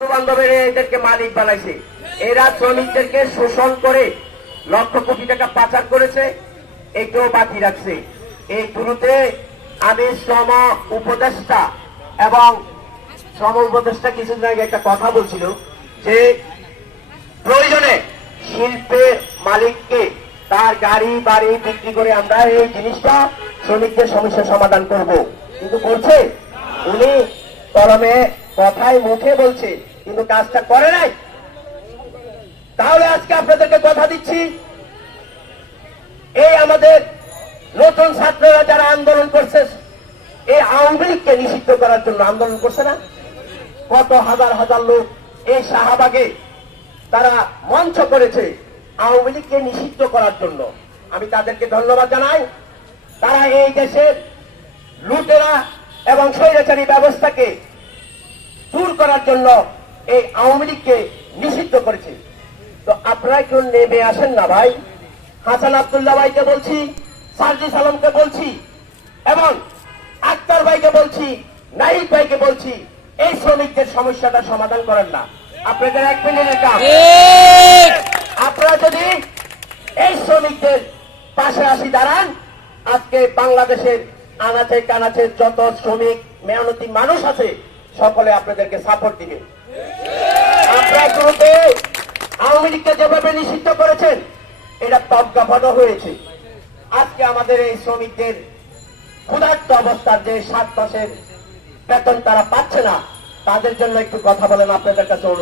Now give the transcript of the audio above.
বান্ধবের এদেরকে মালিক বানাইছে। এরা শ্রমিকদেরকে শোষণ করে লক্ষ কোটি টাকা পাচার করেছে, এটাও বাকি রাখছে। এই শুরুতে আমি শ্রম উপদেষ্টা এবং শ্রম উপদেষ্টা কিছুদিন আগে একটা কথা বলছিল যে প্রয়োজনে শিল্পের মালিককে তার গাড়ি বাড়ি বিক্রি করে আমরা এই জিনিসটা শ্রমিকদের সমস্যার সমাধান করব। কিন্তু করছে উনি কলমে কথায় মুখে বলছে কিন্তু কাজটা করে নাই। তাহলে আজকে আপনাদেরকে কথা দিচ্ছি, এই আমাদের নতুন ছাত্ররা যারা আন্দোলন করছে, এই আওয়ামী লীগকে নিষিদ্ধ করার জন্য আন্দোলন করছে না? কত হাজার হাজার লোক এই শাহবাগে তারা মঞ্চ করেছে আওয়ামী লীগকে নিষিদ্ধ করার জন্য। আমি তাদেরকে ধন্যবাদ জানাই। তারা এই দেশের লুটেরা এবং স্বৈরাচারী ব্যবস্থাকে দূর করার জন্য এই আওয়ামী লীগকে নিষিদ্ধ করেছে। তো আপনারা কেউ নেমে আসেন না ভাই। হাসান আব্দুল্লাহ ভাইকে বলছি, সার্জিস আলমকে বলছি এবং আক্তার ভাইকে বলছি, নাহিদ ভাইকে বলছি, এই শ্রমিকদের সমস্যাটা সমাধান করেন না। আপনাদের 1 মিনিটের কাজ। আপনারা যদি এই শ্রমিকদের পাশে আসি দাঁড়ান, আজকে বাংলাদেশের আনাচে কানাচে যত শ্রমিক মেহনতি মানুষ আছে সকলে আপনাদেরকে সাপোর্ট দিবে। আপনারা শুরুতে আওয়ামী লীগকে যেভাবে নিষিদ্ধ করেছেন এটা প্রজ্ঞাপনও হয়েছে। আজকে আমাদের এই শ্রমিকদের ক্ষুধার্ত অবস্থার যে 7 মাসের বেতন তারা পাচ্ছে না, তাদের জন্য একটু কথা বলেন আপনাদের কাছে অনুরোধ।